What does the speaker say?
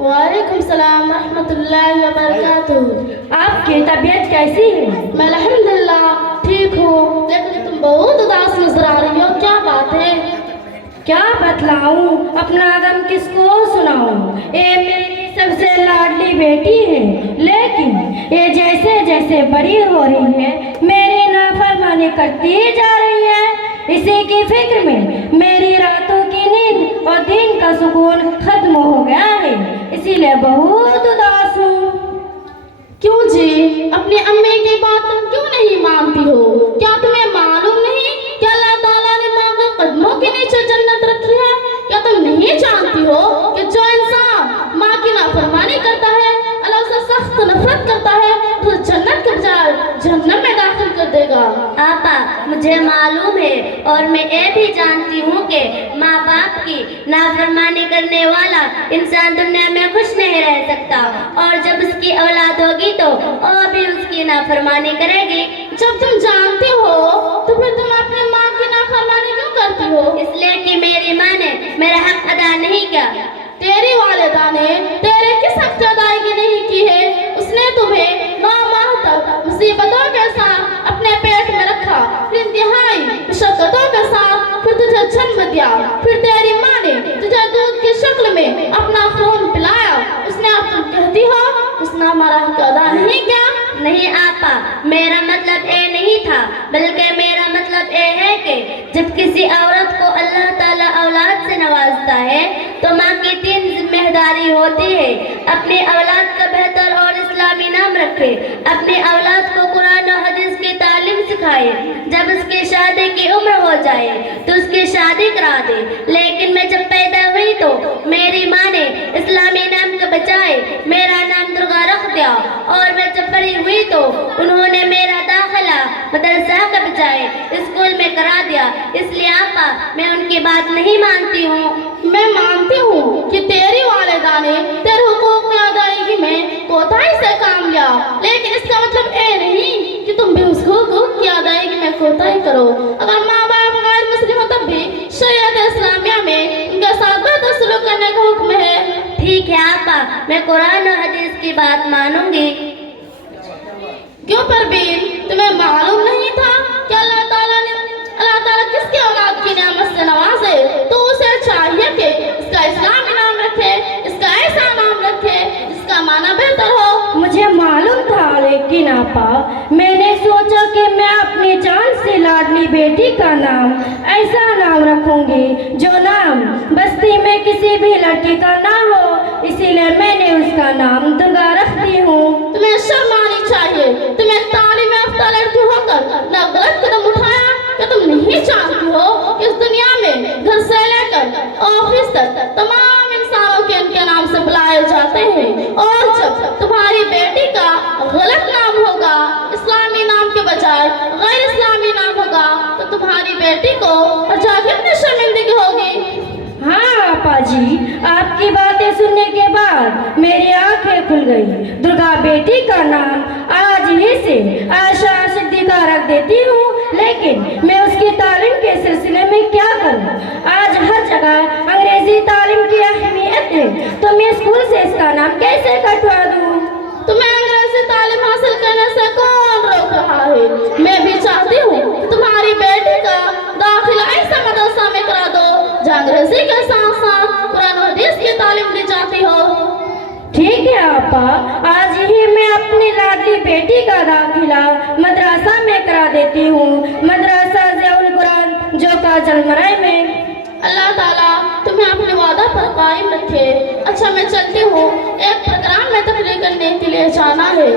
वालेकुम सलाम रहमतुल्लाहि व बरकातुहू। आपकी तबीयत कैसी है? मैं अल्हम्दुलिल्लाह ठीक हूँ, लेकिन तुम बहुत उदास नजर आ रही हो, क्या बात है? क्या बतलाऊं, अपना गम किसको सुनाऊं? ये मेरी सबसे लाडली बेटी है, लेकिन ये जैसे जैसे बड़ी हो रही है मेरी नाफरमानी करती जा रही है। इसी की फिक्र में मेरी रातों की नींद और दिन का सुकून खत्म हो गया है, इसीलिए बहुत उदास हूँ। क्यों जी, अपनी अम्मी की बात तुम क्यों नहीं मानती हो? क्या तुम्हें मालूम नहीं कि अल्लाह ताला ने माँ के कदमों के नीचे जन्नत रखी है? क्या तुम नहीं जानती हो कि जो इंसान माँ की नाफरमानी करता है अल्लाह उसे सख्त नफरत करता है, तो जन्नत के बजाय जहन्नम में दाखिल कर देगा। आपा, मुझे मालूम है और मैं ये भी जानती हूँ कि माँ बाप की नाफरमानी करने वाला इंसान दुनिया में खुश नहीं रह सकता, और जब उसकी औलाद होगी तो वो भी उसकी नाफरमानी करेगी। जब तुम जानती हो तो फिर तुम अपनी माँ की नाफरमानी क्यों करती हो? इसलिए कि मेरी माँ ने मेरा हक अदा नहीं किया। तेरी वालिदा ने तेरे किस हक की अदायगी नहीं की है? उसने तुम्हें 9 माह तक मुसीबतों के साथ अपने पेट में रखा, फिर इंतहाई मुशक्कतों के साथ फिर तुझे जन्म दिया, फिर तेरी माँ ने तुझे दूध की शक्ल में अपना खून पिलाया। उसने अब तुम कहती हो उसने हमारा हक अदा नहीं किया? नहीं आपा, मेरा मतलब ये नहीं था, बल्कि मेरा मतलब ये है कि जब किसी औरत को अल्लाह ताला औलाद से नवाजता है तो माँ की 3 जिम्मेदारी होती है। अपनी औलाद का बेहतर और इस्लामी नाम रखे, अपनी औलाद को कुरान और हदीस की तालीम सिखाए, जब उसकी शादी की उम्र हो जाए तो उसकी शादी करा दे। लेकिन मैं जब पैदा हुई तो मेरी माँ ने इस्लामी नाम के बजाय मेरा नाम दुर्गा रख दिया, और मैं जब बड़ी हुई तो उन्होंने मेरा दाखिला मदरसा के बजाय स्कूल में करा दिया। इसलिए आपा, मैं उनकी बात नहीं मानती हूँ। मैं मानती हूँ कि तेरी वालिदा ने तेरे हुकूक की अदायगी में कोताही से काम लिया, लेकिन इसका मतलब ये नहीं कि तुम भी उस हुकूक की अदायगी में कोताही करो। अगर माँ बाप गैर मुस्लिम हो तब भी शरीयत इस्लामिया में उनके साथ बेहतर सलूक करने का हुक्म है। ठीक है आपा, मैं कुरान और हदीस की बात मानूंगी। क्यों परवीन, तुम्हें मालूम नहीं था कि अल्लाह ताला किसकी औलाद की नेमत से नवाजे तो उसे चाहिए कि इसका इस्लामी नाम रखे, इसका ऐसा नाम रखे जिसका माना बेहतर हो। मुझे मालूम था, लेकिन आपा मैंने सोचा कि मैं अपनी जान से लाडली बेटी का नाम ऐसा नाम रखूंगी जो नाम बस्ती में किसी भी लड़की का ना हो, इसीलिए मैंने उसका नाम दुर्गा रख दी हूँ। तुम्हें शर्म आनी चाहिए, तुम एक तालीम याफ्ता लड़की होकर ना गलत कदम उठाया। क्या तुम नहीं जानती हो कि इस दुनिया में घर से लेकर ऑफिस तक तमाम इंसानों के इनके नाम से बुलाए जाते हैं, और जब तुम्हारी बेटी का गलत नाम होगा, इस्लामी नाम के बजाय गैर इस्लामी नाम होगा, तो तुम्हारी बेटी को और जाके कितनी शर्मिंदगी होगी। हाँ आपा जी, आपकी बातें सुनने के बाद मेरी आंखें खुल गई। दुर्गा बेटी का नाम आज ही से आयशा सिद्दीका रख देती हूँ, लेकिन मैं उसकी तालीम के सिलसिले में क्या करूँ? आज हर जगह अंग्रेजी तालीम की अहमियत है, तो मैं स्कूल से इसका नाम कैसे कटवा दूँ? तुम्हें अंग्रेजी तालीम हासिल करने से कौन रोक रहा है? मैं भी चाहती हूँ तुम्हारी बेटी का दाखिला ऐसा मदरसा में करा दो जहाँ अंग्रेजी के साथ साथ कुरान और हदीस की तालीम दी जाती हो। ठीक है आपा, आज ही मैं अपनी लाडली बेटी का दाखिला मदरसा में करा देती हूँ, मदरसा ज़ियाउल कुरान जो का जलमराई में। अल्लाह ताला तुम्हें अपने वादा पर कायम रखे। अच्छा, मैं चलती हूँ, एक प्रोग्राम में तकरीर करने के लिए जाना है।